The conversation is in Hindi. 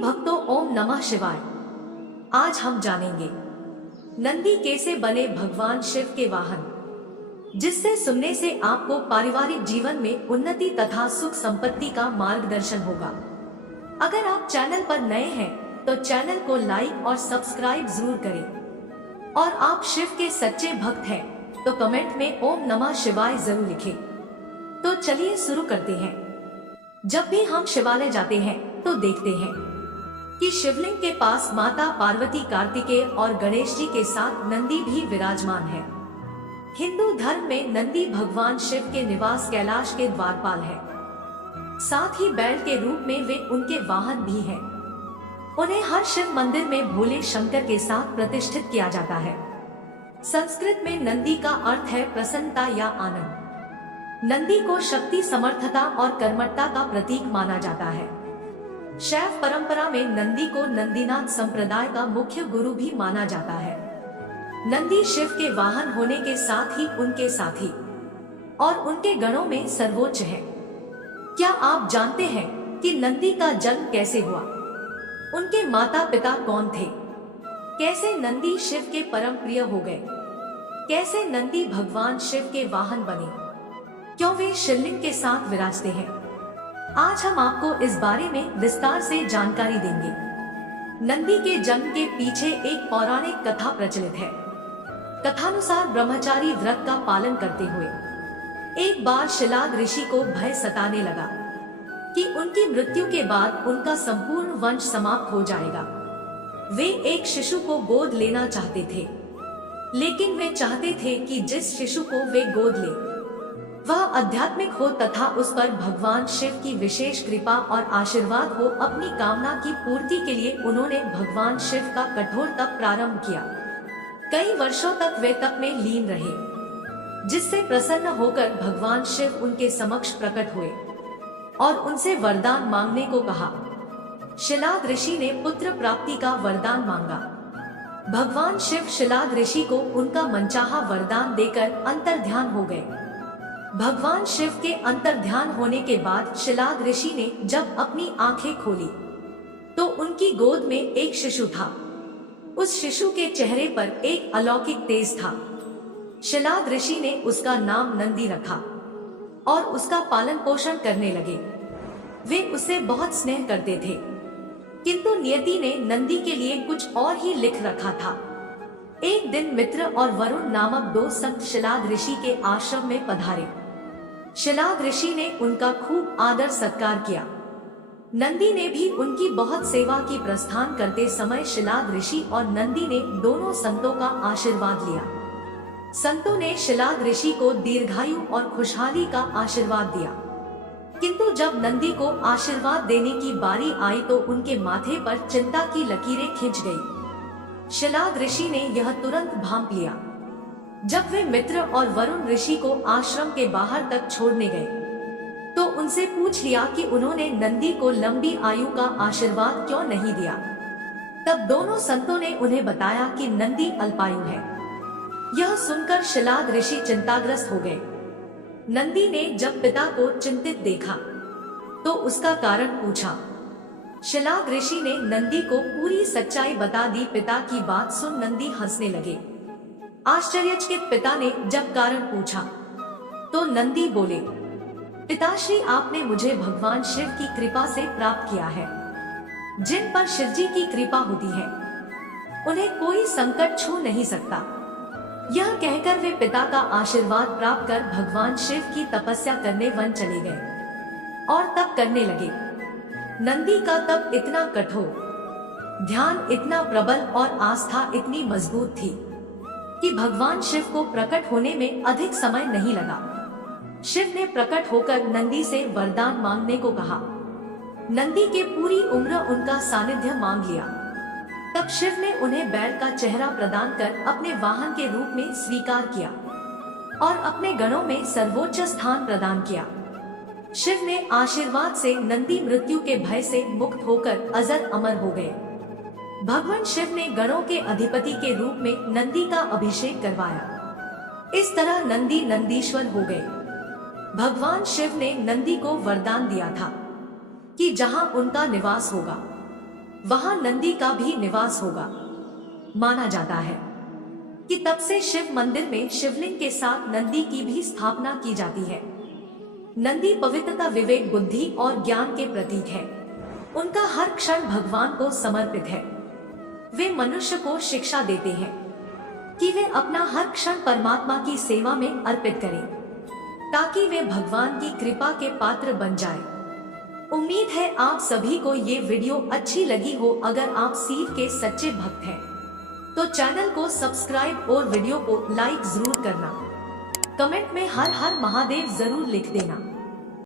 भक्तों, ओम नमः शिवाय। आज हम जानेंगे नंदी कैसे बने भगवान शिव के वाहन, जिससे सुनने से आपको पारिवारिक जीवन में उन्नति तथा सुख संपत्ति का मार्गदर्शन होगा। अगर आप चैनल पर नए हैं तो चैनल को लाइक और सब्सक्राइब जरूर करें, और आप शिव के सच्चे भक्त हैं तो कमेंट में ओम नमः शिवाय जरूर लिखें। तो चलिए शुरू करते हैं। जब भी हम शिवालय जाते हैं तो देखते हैं कि शिवलिंग के पास माता पार्वती, कार्तिकेय और गणेश जी के साथ नंदी भी विराजमान है। हिंदू धर्म में नंदी भगवान शिव के निवास कैलाश के द्वारपाल है। साथ ही बैल के रूप में वे उनके वाहन भी हैं। उन्हें हर शिव मंदिर में भोले शंकर के साथ प्रतिष्ठित किया जाता है। संस्कृत में नंदी का अर्थ है प्रसन्नता या आनंद। नंदी को शक्ति, समर्थता और कर्मठता का प्रतीक माना जाता है। शैव परंपरा में नंदी को नंदीनाथ संप्रदाय का मुख्य गुरु भी माना जाता है। नंदी शिव के वाहन होने के साथ ही उनके साथी और उनके गणों में सर्वोच्च है। क्या आप जानते हैं कि नंदी का जन्म कैसे हुआ? उनके माता पिता कौन थे? कैसे नंदी शिव के परम प्रिय हो गए? कैसे नंदी भगवान शिव के वाहन बने? क्यों वे शिवलिंग के साथ विराजते हैं? आज हम आपको इस बारे में विस्तार से जानकारी देंगे। नंदी के जन्म के पीछे एक पौराणिक कथा प्रचलित है। कथानुसार ब्रह्मचारी व्रत का पालन करते हुए एक बार शिलाद ऋषि को भय सताने लगा कि उनकी मृत्यु के बाद उनका संपूर्ण वंश समाप्त हो जाएगा। वे एक शिशु को गोद लेना चाहते थे, लेकिन वे चाहते थे कि जिस शिशु को वे गोद ले वह आध्यात्मिक हो तथा उस पर भगवान शिव की विशेष कृपा और आशीर्वाद हो। अपनी कामना की पूर्ति के लिए उन्होंने भगवान शिव का कठोर तप प्रारंभ किया। कई वर्षों तक वे तप में लीन रहे, जिससे प्रसन्न होकर भगवान शिव उनके समक्ष प्रकट हुए और उनसे वरदान मांगने को कहा। शिलाद ऋषि ने पुत्र प्राप्ति का वरदान मांगा। भगवान शिव शिलाद ऋषि को उनका मनचाहा वरदान देकर अंतर्ध्यान हो गए। भगवान शिव के अंतर्ध्यान होने के बाद शिलाद ऋषि ने जब अपनी आंखें खोली तो उनकी गोद में एक शिशु था। उस शिशु के चेहरे पर एक अलौकिक तेज था। शिलाद ऋषि ने उसका नाम नंदी रखा और उसका पालन पोषण करने लगे। वे उसे बहुत स्नेह करते थे, किंतु नियति ने नंदी के लिए कुछ और ही लिख रखा था। एक दिन मित्र और वरुण नामक दो संत शिलाद ऋषि के आश्रम में पधारे। शिलाद ऋषि ने उनका खूब आदर सत्कार किया। नंदी ने भी उनकी बहुत सेवा की। प्रस्थान करते समय शिलाद ऋषि और नंदी ने दोनों संतों का आशीर्वाद लिया। संतों ने शिलाद ऋषि को दीर्घायु और खुशहाली का आशीर्वाद दिया, किंतु जब नंदी को आशीर्वाद देने की बारी आई तो उनके माथे पर चिंता की लकीरें खिंच गई। शिलाद ऋषि ने यह तुरंत भांप लिया। जब वे मित्र और वरुण ऋषि को आश्रम के बाहर तक छोड़ने गए तो उनसे पूछ लिया कि उन्होंने नंदी को लंबी आयु का आशीर्वाद क्यों नहीं दिया। तब दोनों संतों ने उन्हें बताया कि नंदी अल्पायु है। यह सुनकर शिलाद ऋषि चिंताग्रस्त हो गए। नंदी ने जब पिता को चिंतित देखा तो उसका कारण पूछा। शिलाद ऋषि ने नंदी को पूरी सच्चाई बता दी। पिता की बात सुन नंदी हंसने लगे। आश्चर्यचकित पिता ने जब कारण पूछा तो नंदी बोले, पिताश्री, आपने मुझे भगवान शिव की कृपा से प्राप्त किया है। जिन पर शिव जी की कृपा होती है उन्हें कोई संकट छू नहीं सकता। यह कहकर वे पिता का आशीर्वाद प्राप्त कर भगवान शिव की तपस्या करने वन चले गए और तप करने लगे। नंदी का तप इतना कठोर, ध्यान इतना प्रबल और आस्था इतनी मजबूत थी कि भगवान शिव को प्रकट होने में अधिक समय नहीं लगा। शिव ने प्रकट होकर नंदी से वरदान मांगने को कहा। नंदी के पूरी उम्र उनका सानिध्य मांग लिया। तब शिव ने उन्हें बैल का चेहरा प्रदान कर अपने वाहन के रूप में स्वीकार किया और अपने गणों में सर्वोच्च स्थान प्रदान किया। शिव ने आशीर्वाद से नंदी मृत्यु के भय से मुक्त होकर अजर अमर हो गए। भगवान शिव ने गणों के अधिपति के रूप में नंदी का अभिषेक करवाया। इस तरह नंदी नंदीश्वर हो गए। भगवान शिव ने नंदी को वरदान दिया था कि जहां उनका निवास होगा वहां नंदी का भी निवास होगा। माना जाता है कि तब से शिव मंदिर में शिवलिंग के साथ नंदी की भी स्थापना की जाती है। नंदी पवित्रता, विवेक, बुद्धि और ज्ञान के प्रतीक है। उनका हर क्षण भगवान को समर्पित है। वे मनुष्य को शिक्षा देते हैं कि वे अपना हर क्षण परमात्मा की सेवा में अर्पित करें, ताकि वे भगवान की कृपा के पात्र बन जाएं। उम्मीद है आप सभी को ये वीडियो अच्छी लगी हो। अगर आप शिव के सच्चे भक्त हैं तो चैनल को सब्सक्राइब और वीडियो को लाइक जरूर करना। कमेंट में हर हर महादेव जरूर लिख देना।